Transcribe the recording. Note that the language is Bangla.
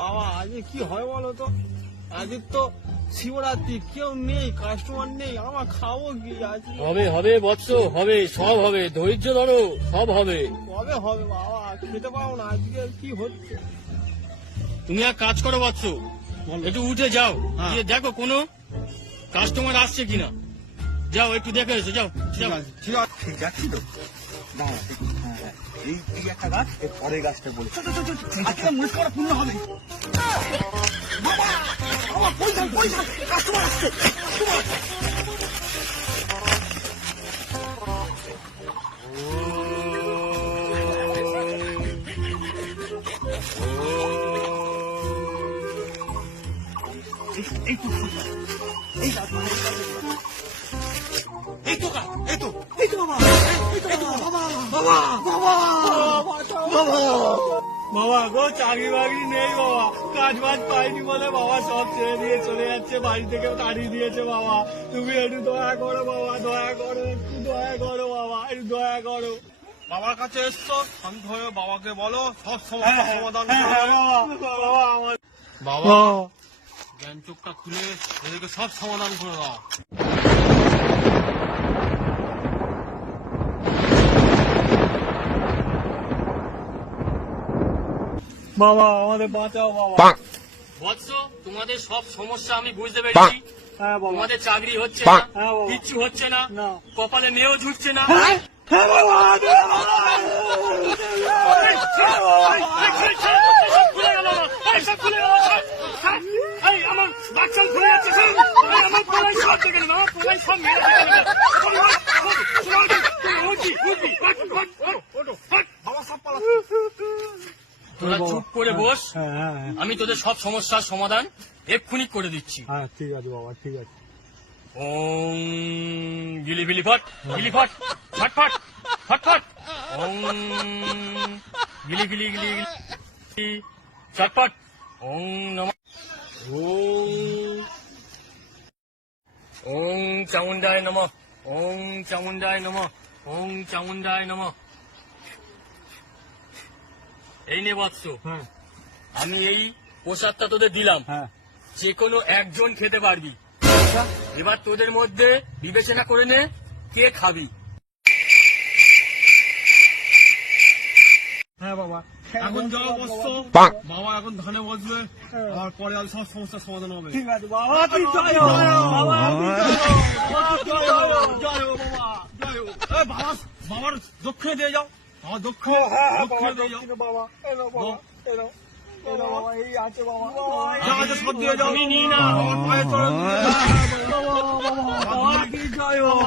বাবা আজকে কি হয় বলো তো, আজকে তো শিবরাত্রি, কেউ নেই, কাস্টমার নেই, আমার খাবো কি আজকে? হবে হবে বৎস, হবে, সব হবে, ধৈর্য ধরো, সব হবে। কবে হবে বাবা? খেতে পাবো না, আজকে কি হচ্ছে? তুমি এক কাজ করো বৎস, একটু উঠে যাও, হ্যাঁ। গিয়ে দেখো কোনো কাস্টমার আসছে কিনা। যাও একটু দেখে এসো, যাও যাও। ঠিক আছে, ঠিক যাচ্ছি তো দাঁড়া, হ্যাঁ হ্যাঁ, এই একটা গাছ, এর পরের গাছটা বলি আজকে মুখ করা পূর্ণ হবে। বাবা আমার পয়সা পয়সা, কাস্টমার আসছে, কাস্টমার। এই তো এই গাছ, এই তো গাছ, এই তো এই তো বাবা, এই তো বাবা, বাবা বাবা বাবা। বাবা গো, চাকরি বাকরি নেই বাবা, কাজ বাজ পাইনি বলে বাবা সব ছেড়ে দিয়ে চলে যাচ্ছে, বাড়ি থেকে তাড়িয়ে দিয়েছে বাবা। তুমি একটু দয়া করো বাবা, দয়া করো, একটু দয়া করো বাবা, একটু দয়া করো। বাবার কাছে এসছো, শান্ত হয়ে বাবাকে বলো, সব সমস্যার সমাধান বাবা। আমার বাবা জ্ঞান চোখটা খুলে এদেরকে সব সমাধান করে দাও। বাবা আমাদের বাঁচাও বাবা। বৎস, তোমাদের সব সমস্যা আমি বুঝতে পেরেছি। হ্যাঁ বাবা, তোমাদের চাকরি হচ্ছে না, হ্যাঁ বাবা, কিচ্ছু হচ্ছে না, না। কপালে মেয়েও ঝুটছে না। হ্যাঁ বাবা, খুলে গেল আমার, এই সব খুলে গেল, এই আমার বাচ্চা খুলে যাচ্ছে সব, এই আমার পলাই সব দেখে নেবে, আমার পলাই সব মেরে দেখে নেবে। বাবা সব পালাচ্ছে। তোরা চুপ করে বস, হ্যাঁ হ্যাঁ আমি তোদের সব সমস্যার সমাধান এক্ষুনি করে দিচ্ছি। হ্যাঁ, ঠিক আছে বাবা, ঠিক আছে। ওম গিলি বিলি ফট, গিলি ফট, ফট ফট, ফট ফট। ওম গিলি গিলি গিলি গিলি চটপট। ওম নমঃ ওম ওম চামুন্ডায় নমঃ, ওম চামুন্ডায় নমঃ, ওম চামুন্ডায় নমঃ। এই নে বৎস, হ্যাঁ আমি এই প্রসাদটা তোদের দিলাম, হ্যাঁ, যে কোনো একজন খেতে পারবি। এবার তোদের মধ্যে বিবেচনা করে নে কে খাবি। হ্যাঁ বাবা, এখন যাও বসছো বাবা, এখন ধানে বসবে, আর পরে আর সব সমস্যার সমাধান হবে। ঠিক আছে বাবা, তুই জয় হোক, বাবা তুই জয় হোক, বাবা জয় হোক, জয় হোক বাবা, জয় হোক। এই বাবা, বাবার দক্ষিণে দিয়ে যাও, বাবা দক্ষিণে, দক্ষিণে দিয়ে যাও বাবা। এলো বাবা, এলো এলো বাবা, এই আছে বাবা, যা আছে সব দিয়ে যাও। আমি নিই না। বাবার পায়ে চরণ দিয়ে যাও। বাবা বাবা, বাবা তুই জয় হোক।